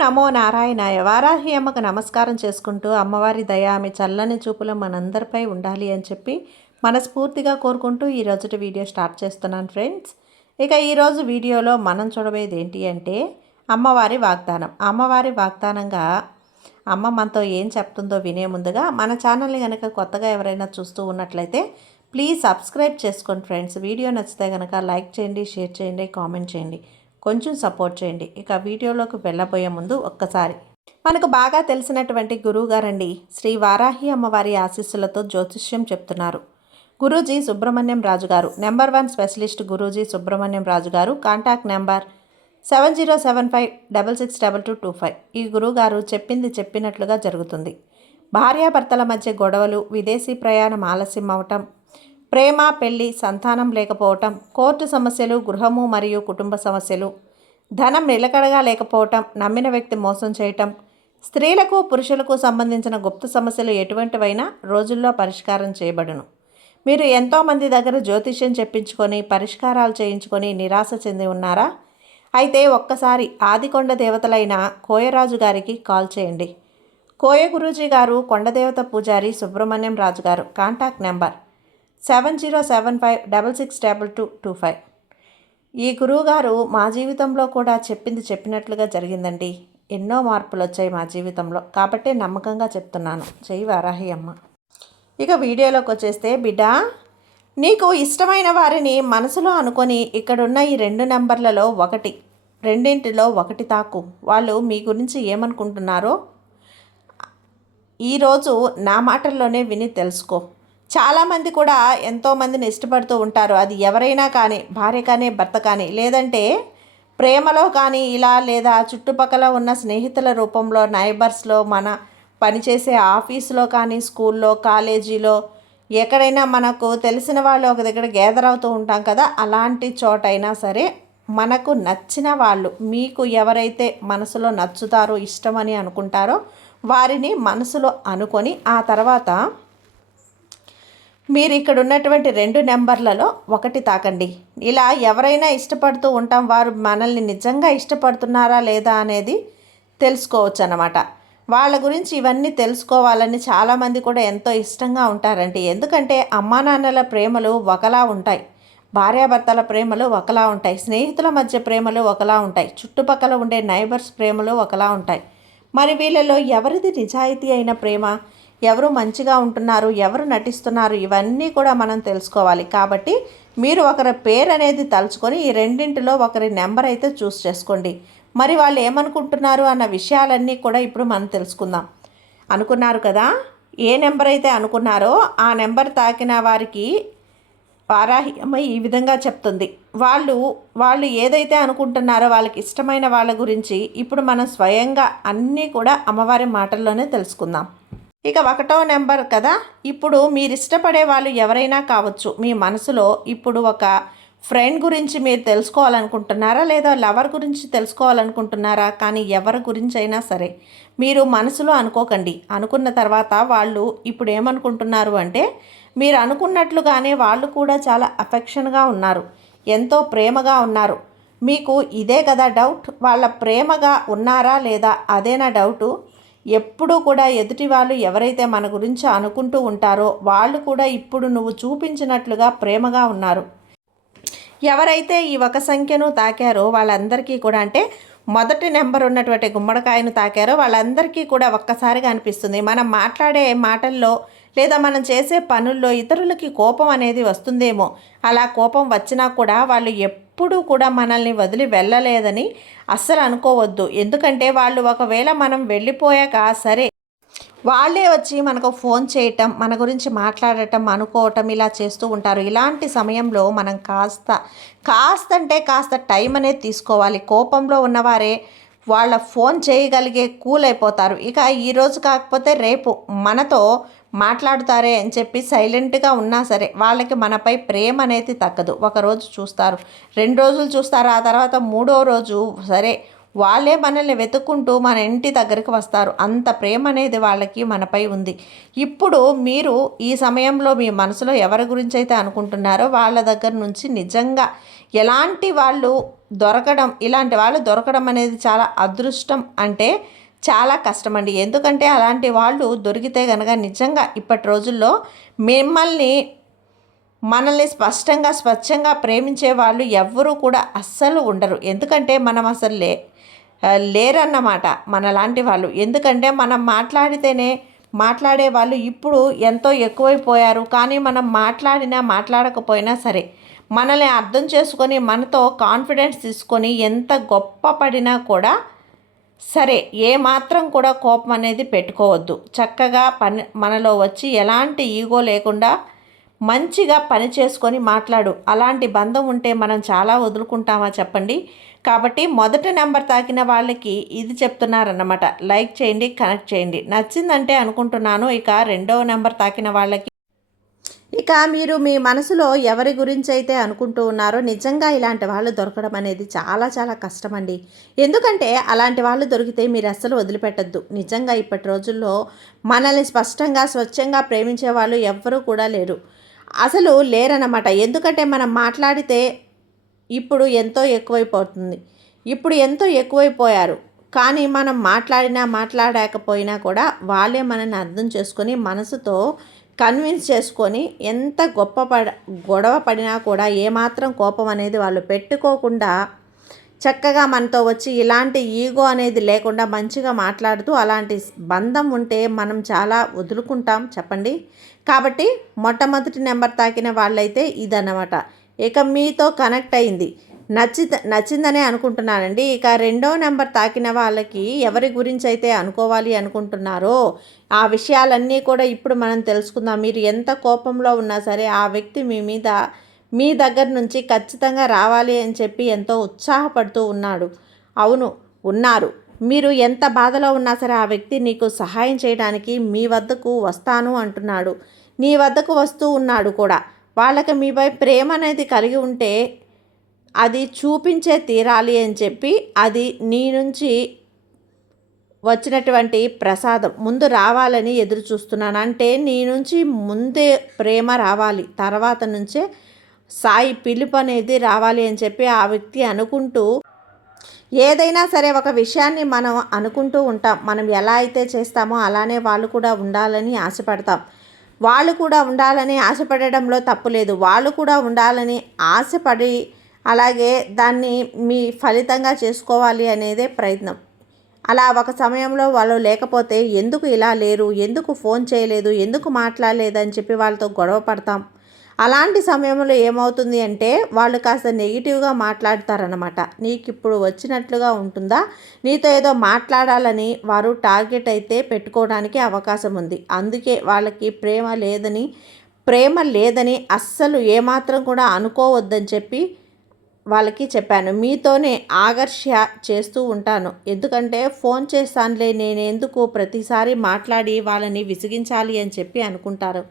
నమో నారాయణాయ. వారాహి అమ్మకు నమస్కారం చేసుకుంటూ అమ్మవారి దయ ఆమె చల్లని చూపులు మనందరిపై ఉండాలి అని చెప్పి మనస్ఫూర్తిగా కోరుకుంటూ ఈరోజుటి వీడియో స్టార్ట్ చేస్తున్నాను ఫ్రెండ్స్. ఇక ఈరోజు వీడియోలో మనం చూడబోయేది ఏంటి అంటే అమ్మవారి వాగ్దానం. అమ్మవారి వాగ్దానంగా అమ్మ మనతో ఏం చెప్తుందో వినే ముందుగా మన ఛానల్ని కనుక కొత్తగా ఎవరైనా చూస్తూ ఉన్నట్లయితే ప్లీజ్ సబ్స్క్రైబ్ చేసుకోండి ఫ్రెండ్స్. వీడియో నచ్చితే కనుక లైక్ చేయండి, షేర్ చేయండి, కామెంట్ చేయండి, కొంచెం సపోర్ట్ చేయండి. ఇక వీడియోలోకి వెళ్ళబోయే ముందు ఒక్కసారి మనకు బాగా తెలిసినటువంటి గురువు గారండి శ్రీ వారాహి అమ్మవారి ఆశీస్సులతో జ్యోతిష్యం చెప్తున్నారు. గురూజీ సుబ్రహ్మణ్యం రాజు గారు, నెంబర్ 1 స్పెషలిస్ట్ గురూజీ సుబ్రహ్మణ్యం రాజు గారు. Contact number 7075662225. ఈ గురువుగారు చెప్పింది చెప్పినట్లుగా జరుగుతుంది. భార్యాభర్తల మధ్య గొడవలు, విదేశీ ప్రయాణం ఆలస్యం అవటం, ప్రేమ, పెళ్లి, సంతానం లేకపోవటం, కోర్టు సమస్యలు, గృహము మరియు కుటుంబ సమస్యలు, ధనం నిలకడగా లేకపోవటం, నమ్మిన వ్యక్తి మోసం చేయటం, స్త్రీలకు పురుషులకు సంబంధించిన గుప్త సమస్యలు ఎటువంటివైనా రోజుల్లో పరిష్కారం చేయబడును. మీరు ఎంతోమంది దగ్గర జ్యోతిష్యం చెప్పించుకొని పరిష్కారాలు చేయించుకొని నిరాశ చెంది ఉన్నారా? అయితే ఒక్కసారి ఆదికొండ దేవతలైన కోయరాజు గారికి కాల్ చేయండి. కోయ గురూజీ గారు కొండదేవత పూజారి సుబ్రహ్మణ్యం రాజు గారు. Contact number 7075662225. ఈ గురువుగారు మా జీవితంలో కూడా చెప్పింది చెప్పినట్లుగా జరిగిందండి. ఎన్నో మార్పులు వచ్చాయి మా జీవితంలో, కాబట్టి నమ్మకంగా చెప్తున్నాను. జై వారాహి అమ్మ. ఇక వీడియోలోకి వచ్చేస్తే, బిడ్డ, నీకు ఇష్టమైన వారిని మనసులో అనుకొని ఇక్కడున్న ఈ 2 నెంబర్లలో రెండింటిలో ఒకటి తాకు. వాళ్ళు మీ గురించి ఏమనుకుంటున్నారో ఈరోజు నా మాటల్లోనే విని తెలుసుకో. చాలామంది కూడా ఎంతోమందిని ఇష్టపడుతూ ఉంటారు. అది ఎవరైనా కానీ, భార్య కానీ, భర్త కానీ, లేదంటే ప్రేమలో కానీ ఇలా, లేదా చుట్టుపక్కల ఉన్న స్నేహితుల రూపంలో, నైబర్స్లో, మన పనిచేసే ఆఫీసులో కానీ, స్కూల్లో, కాలేజీలో, ఎక్కడైనా మనకు తెలిసిన వాళ్ళు ఒక దగ్గర గ్యాదర్ అవుతూ ఉంటాం కదా. అలాంటి చోటైనా సరే మనకు నచ్చిన వాళ్ళు, మీకు ఎవరైతే మనసులో నచ్చుతారో, ఇష్టమని అనుకుంటారో వారిని మనసులో అనుకొని ఆ తర్వాత మీరు ఇక్కడ ఉన్నటువంటి 2 నెంబర్లలో ఒకటి తాకండి. ఇలా ఎవరైనా ఇష్టపడుతూ ఉంటాం, వారు మనల్ని నిజంగా ఇష్టపడుతున్నారా లేదా అనేది తెలుసుకోవచ్చు అన్నమాట. వాళ్ళ గురించి ఇవన్నీ తెలుసుకోవాలని చాలామంది కూడా ఎంతో ఇష్టంగా ఉంటారండి. ఎందుకంటే అమ్మా నాన్నల ప్రేమలు ఒకలా ఉంటాయి, భార్యాభర్తల ప్రేమలు ఒకలా ఉంటాయి, స్నేహితుల మధ్య ప్రేమలు ఒకలా ఉంటాయి, చుట్టుపక్కల ఉండే నైబర్స్ ప్రేమలు ఒకలా ఉంటాయి. మరి వీళ్ళలో ఎవరిది నిజాయితీ అయిన ప్రేమ, ఎవరు మంచిగా ఉంటున్నారు, ఎవరు నటిస్తున్నారు, ఇవన్నీ కూడా మనం తెలుసుకోవాలి. కాబట్టి మీరు ఒకరి పేరు అనేది తలుచుకొని ఈ రెండింటిలో ఒకరి నెంబర్ అయితే చూస్ చేసుకోండి. మరి వాళ్ళు ఏమనుకుంటున్నారు అన్న విషయాలన్నీ కూడా ఇప్పుడు మనం తెలుసుకుందాం. అనుకున్నారు కదా, ఏ నెంబర్ అయితే అనుకున్నారో ఆ నెంబర్ తాకిన వారికి వారాహి అమ్మ ఈ విధంగా చెప్తుంది. వాళ్ళు ఏదైతే అనుకుంటున్నారో వాళ్ళకి ఇష్టమైన వాళ్ళ గురించి ఇప్పుడు మనం స్వయంగా అన్నీ కూడా అమ్మవారి మాటల్లోనే తెలుసుకుందాం. ఇక 1వ నెంబర్ కదా, ఇప్పుడు మీరు ఇష్టపడే వాళ్ళు ఎవరైనా కావచ్చు. మీ మనసులో ఇప్పుడు ఒక ఫ్రెండ్ గురించి మీరు తెలుసుకోవాలనుకుంటున్నారా, లేదా లవర్ గురించి తెలుసుకోవాలనుకుంటున్నారా? కానీ ఎవరి గురించి అయినా సరే మీరు మనసులో అనుకోకండి. అనుకున్న తర్వాత వాళ్ళు ఇప్పుడు ఏమనుకుంటున్నారు అంటే, మీరు అనుకున్నట్లుగానే వాళ్ళు కూడా చాలా అఫెక్షన్గా ఉన్నారు, ఎంతో ప్రేమగా ఉన్నారు. మీకు ఇదే కదా డౌట్, వాళ్ళ ప్రేమగా ఉన్నారా లేదా అదేనా డౌటు? ఎప్పుడూ కూడా ఎదుటి వాళ్ళు ఎవరైతే మన గురించి అనుకుంటూ ఉంటారో వాళ్ళు కూడా ఇప్పుడు నువ్వు చూపించినట్లుగా ప్రేమగా ఉన్నారు. ఎవరైతే ఈ 1 సంఖ్యను తాకారో వాళ్ళందరికీ కూడా, అంటే మొదటి నెంబర్ ఉన్నటువంటి గుమ్మడికాయను తాకారో వాళ్ళందరికీ కూడా ఒక్కసారిగా అనిపిస్తుంది, మనం మాట్లాడే మాటల్లో లేదా మనం చేసే పనుల్లో ఇతరులకి కోపం అనేది వస్తుందేమో. అలా కోపం వచ్చినా కూడా వాళ్ళు ఎప్పుడూ కూడా మనల్ని వదిలి వెళ్ళలేదని అస్సలు అనుకోవద్దు. ఎందుకంటే వాళ్ళు ఒకవేళ మనం వెళ్ళిపోయాక సరే వాళ్ళే వచ్చి మనకు ఫోన్ చేయటం, మన గురించి మాట్లాడటం, అనుకోవటం ఇలా చేస్తూ ఉంటారు. ఇలాంటి సమయంలో మనం కాస్త టైం అనేది తీసుకోవాలి. కోపంలో ఉన్నవారే వాళ్ళ ఫోన్ చేయగలిగే కూల్ అయిపోతారు. ఇక ఈరోజు కాకపోతే రేపు మనతో మాట్లాడుతారే అని చెప్పి సైలెంట్గా ఉన్నా సరే వాళ్ళకి మనపై ప్రేమ అనేది తగ్గదు. ఒకరోజు చూస్తారు, 2 రోజులు చూస్తారు, ఆ తర్వాత 3వ రోజు సరే వాళ్ళే మనల్ని వెతుక్కుంటూ మన ఇంటి దగ్గరికి వస్తారు. అంత ప్రేమ అనేది వాళ్ళకి మనపై ఉంది. ఇప్పుడు మీరు ఈ సమయంలో మీ మనసులో ఎవరి గురించి అయితే అనుకుంటున్నారో వాళ్ళ దగ్గర నుంచి నిజంగా ఎలాంటి వాళ్ళు దొరకడం, ఇలాంటి వాళ్ళు దొరకడం అనేది చాలా అదృష్టం అంటే చాలా కష్టమండి. ఎందుకంటే అలాంటి వాళ్ళు దొరికితే కనుక నిజంగా ఇప్పటి రోజుల్లో మిమ్మల్ని మనల్ని స్వచ్ఛంగా ప్రేమించే వాళ్ళు ఎవ్వరూ కూడా అస్సలు ఉండరు. ఎందుకంటే మనం అసలు లేరన్నమాట మనలాంటి వాళ్ళు. ఎందుకంటే మనం మాట్లాడే వాళ్ళు ఇప్పుడు ఎంతో ఎక్కువైపోయారు. కానీ మనం మాట్లాడకపోయినా సరే మనల్ని అర్థం చేసుకొని మనతో కాన్ఫిడెన్స్ తీసుకొని ఎంత గొప్ప పడినా కూడా సరే ఏమాత్రం కూడా కోపం అనేది పెట్టుకోవద్దు. చక్కగా మనలో వచ్చి ఎలాంటి ఈగో లేకుండా మంచిగా పని చేసుకొని మాట్లాడు. అలాంటి బంధం ఉంటే మనం చాలా వదులుకుంటామా చెప్పండి. కాబట్టి మొదటి నెంబర్ తాకిన వాళ్ళకి ఇది చెప్తున్నారన్నమాట. లైక్ చేయండి, కనెక్ట్ చేయండి. నచ్చిందంటే అనుకుంటున్నాను. ఇక రెండవ నెంబర్ తాకిన వాళ్ళకి మీరు మీ మనసులో ఎవరి గురించి అయితే అనుకుంటూ ఉన్నారో నిజంగా ఇలాంటి వాళ్ళు దొరకడం అనేది చాలా చాలా కష్టమండి. ఎందుకంటే అలాంటి వాళ్ళు దొరికితే మీరు అస్సలు వదిలిపెట్టద్దు. నిజంగా ఇప్పటి రోజుల్లో మనల్ని స్వచ్ఛంగా ప్రేమించే వాళ్ళు ఎవ్వరూ కూడా లేరు, అసలు లేరన్నమాట. ఎందుకంటే మనం మాట్లాడితే ఇప్పుడు ఎంతో ఎక్కువైపోయారు. కానీ మనం మాట్లాడకపోయినా కూడా వాళ్ళే మనల్ని అర్థం చేసుకొని మనసుతో కన్విన్స్ చేసుకొని ఎంత గొడవ పడినా కూడా ఏమాత్రం కోపం అనేది వాళ్ళు పెట్టుకోకుండా చక్కగా మనతో వచ్చి ఇలాంటి ఈగో అనేది లేకుండా మంచిగా మాట్లాడుతూ అలాంటి బంధం ఉంటే మనం చాలా వదులుకుంటాం చెప్పండి. కాబట్టి మొట్టమొదటి నెంబర్ తాకిన వాళ్ళైతే ఇదన్నమాట. ఇక మీతో కనెక్ట్ అయింది, నచ్చిందనే అనుకుంటున్నానండి. ఇక రెండో నెంబర్ తాకిన వాళ్ళకి ఎవరి గురించి అయితే అనుకోవాలి అనుకుంటున్నారో ఆ విషయాలన్నీ కూడా ఇప్పుడు మనం తెలుసుకుందాం. మీరు ఎంత కోపంలో ఉన్నా సరే ఆ వ్యక్తి మీ దగ్గర నుంచి ఖచ్చితంగా రావాలి అని చెప్పి ఎంతో ఉత్సాహపడుతూ ఉన్నారు. మీరు ఎంత బాధలో ఉన్నా సరే ఆ వ్యక్తి నీకు సహాయం చేయడానికి మీ వద్దకు వస్తాను అంటున్నాడు. నీ వద్దకు వస్తూ ఉన్నాడు కూడా. వాళ్ళకి మీపై ప్రేమ అనేది కలిగి ఉంటే అది చూపించే తీరాలి అని చెప్పి అది నీ నుంచి వచ్చినటువంటి ప్రసాదం ముందు రావాలని ఎదురు చూస్తున్నాను. అంటే నీ నుంచి ముందే ప్రేమ రావాలి, తర్వాత నుంచే సాయి పిలుపు అనేది రావాలి అని చెప్పి ఆ వ్యక్తి అనుకుంటూ, ఏదైనా సరే ఒక విషయాన్ని మనం అనుకుంటూ ఉంటాం. మనం ఎలా అయితే చేస్తామో అలానే వాళ్ళు కూడా ఉండాలని ఆశపడతాం. వాళ్ళు కూడా ఉండాలని ఆశపడడంలో తప్పు లేదు. వాళ్ళు కూడా ఉండాలని ఆశపడి అలాగే దాన్ని మీ ఫలితంగా చేసుకోవాలి అనేదే ప్రయత్నం. అలా ఒక సమయంలో వాళ్ళు లేకపోతే ఎందుకు ఇలా లేరు, ఎందుకు ఫోన్ చేయలేదు, ఎందుకు మాట్లాడలేదు అని చెప్పి వాళ్ళతో గొడవ పడతాం. అలాంటి సమయంలో ఏమవుతుంది అంటే వాళ్ళు కాస్త నెగిటివ్గా మాట్లాడతారనమాట. నీకు ఇప్పుడు వచ్చినట్లుగా ఉంటుందా, నీతో ఏదో మాట్లాడాలని వారు టార్గెట్ అయితే పెట్టుకోవడానికి అవకాశం ఉంది. అందుకే వాళ్ళకి ప్రేమ లేదని అస్సలు ఏమాత్రం కూడా అనుకోవద్దని చెప్పి వాళ్ళకి చెప్పాను. మీతోనే ఆకర్ష చేస్తూ ఉంటాను. ఎందుకంటే ఫోన్ చేస్తానులే, నేను ఎందుకు ప్రతిసారి మాట్లాడి వాళ్ళని విసిగించాలి అని చెప్పి అనుకుంటారు.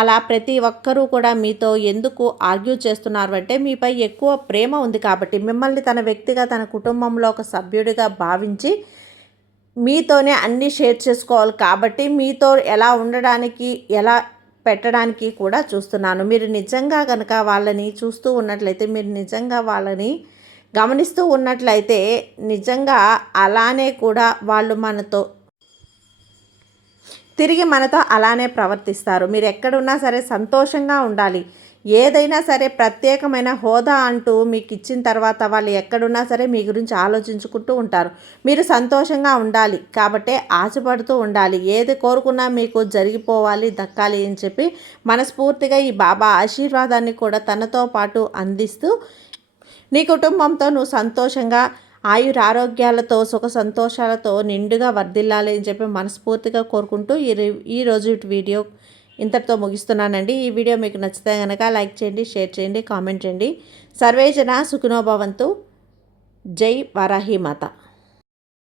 అలా ప్రతి ఒక్కరూ కూడా మీతో ఎందుకు ఆర్గ్యూ చేస్తున్నారు అంటే మీపై ఎక్కువ ప్రేమ ఉంది కాబట్టి, మిమ్మల్ని తన కుటుంబంలో ఒక సభ్యుడిగా భావించి మీతోనే అన్నీ షేర్ చేసుకోవాలి కాబట్టి మీతో ఎలా ఉండడానికి ఎలా పెట్టడానికి కూడా చూస్తున్నాను. మీరు నిజంగా కనుక వాళ్ళని చూస్తూ ఉన్నట్లయితే, మీరు నిజంగా వాళ్ళని గమనిస్తూ ఉన్నట్లయితే నిజంగా అలానే కూడా వాళ్ళు తిరిగి మనతో అలానే ప్రవర్తిస్తారు. మీరు ఎక్కడున్నా సరే సంతోషంగా ఉండాలి. ఏదైనా సరే ప్రత్యేకమైన హోదా అంటూ మీకు ఇచ్చిన తర్వాత వాళ్ళు ఎక్కడున్నా సరే మీ గురించి ఆలోచించుకుంటూ ఉంటారు. మీరు సంతోషంగా ఉండాలి కాబట్టే ఆశపడుతూ ఉండాలి. ఏది కోరుకున్నా మీకు జరిగిపోవాలి, దక్కాలి అని చెప్పి మనస్ఫూర్తిగా ఈ బాబా ఆశీర్వాదాన్ని కూడా తనతో పాటు అందిస్తూ నీ కుటుంబంతో నువ్వు సంతోషంగా ఆయురారోగ్యాలతో సుఖ సంతోషాలతో నిండుగా వర్ధిల్లాలి అని చెప్పి మనస్ఫూర్తిగా కోరుకుంటూ ఈరోజు వీడియో ఇంతటితో ముగిస్తున్నానండి. ఈ వీడియో మీకు నచ్చితే కనుక లైక్ చేయండి, షేర్ చేయండి, కామెంట్ చేయండి. సర్వేజన సుఖినో భవంతు. జై వారాహి మాత.